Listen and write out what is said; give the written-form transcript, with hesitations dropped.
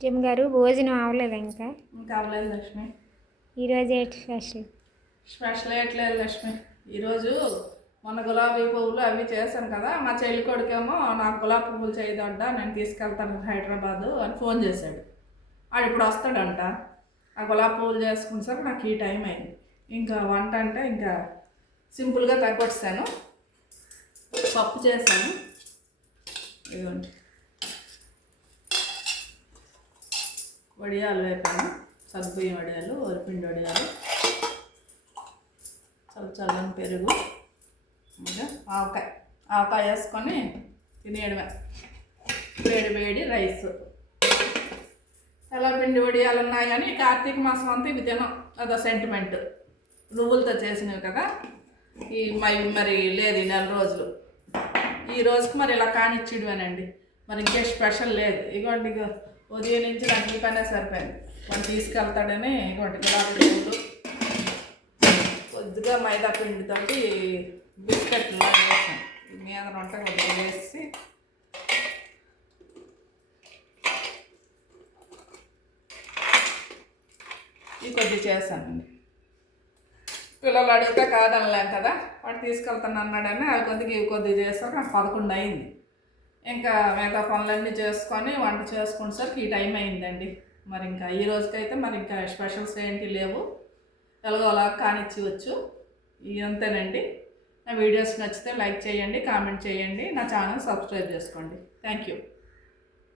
Gym గారు భోజనం అవ్వలేదు ఇంకా అవ్వలేదు లక్ష్మి. ఈరోజు ఏంటి స్పెషల్ ఏట్లేదు లక్ష్మి. ఈరోజు మొన్న గులాబీ పువ్వులు అవి చేశాను కదా, మా చెల్లి కొడుకేమో నాకు గులాబీ పువ్వులు చేయదంట, నేను తీసుకెళ్తాను హైదరాబాదు అని ఫోన్ చేశాడు. ఆడు ఇప్పుడు వస్తాడంట. ఆ గులాబీ పువ్వులు చేసుకునేసరికి నాకు ఈ టైం అయింది. ఇంకా వంట అంటే ఇంకా సింపుల్గా తగ్గొచ్చాను. పప్పు చేశాను. ఇదిగోండి వడియాలు వేపాను, సగ్గుబియ్యం వడియాలు, వరిపిండి వడియాలు, చల్లని పెరుగు, ఇంకా ఆవకాయ వేసుకొని తినేయడమే. వేడి వేడి రైస్. తెల్లపిండి వడియాలు ఉన్నాయి కానీ కార్తీక మాసం అంతా ఇవి తినం, అదో సెంటిమెంట్. నువ్వులతో చేసినవి కదా, మరి లేదు ఈ 4 రోజులు. ఈ రోజుకి మరి ఇలా కానిచ్చిడమేనండి, మరి ఇంకే స్పెషల్ లేదు. ఇగోండి ఉదయం నుంచి నాకు ఈ పనే సరిపోయింది. మనం తీసుకెళ్తాడని ఇగోండి గులాబీ పువ్వులు, కొద్దిగా మైదా పిండితో బిస్కెట్లు వేసాను. మీద వంట కొద్దిగా వేసి ఇది కొద్దిగా చేశానండి. పిల్లలు అడిగితే కాదనలేం కదా, వాడు తీసుకెళ్తాను అన్నాడని అవి కొద్దిగా చేస్తాక నాకు 11 అయింది. ఇంకా మిగతా పనులన్నీ చేసుకొని వంట చేసుకునేసరికి ఈ టైం అయిందండి. మరి ఇంకా ఈ రోజుకైతే మరి ఇంకా స్పెషల్స్ ఏంటి లేవు, ఎలాగో అలా కానిచ్చివచ్చు. అంతేనండి. నా వీడియోస్ నచ్చితే లైక్ చేయండి, కామెంట్ చేయండి, నా ఛానల్ సబ్స్క్రైబ్ చేసుకోండి. Thank you.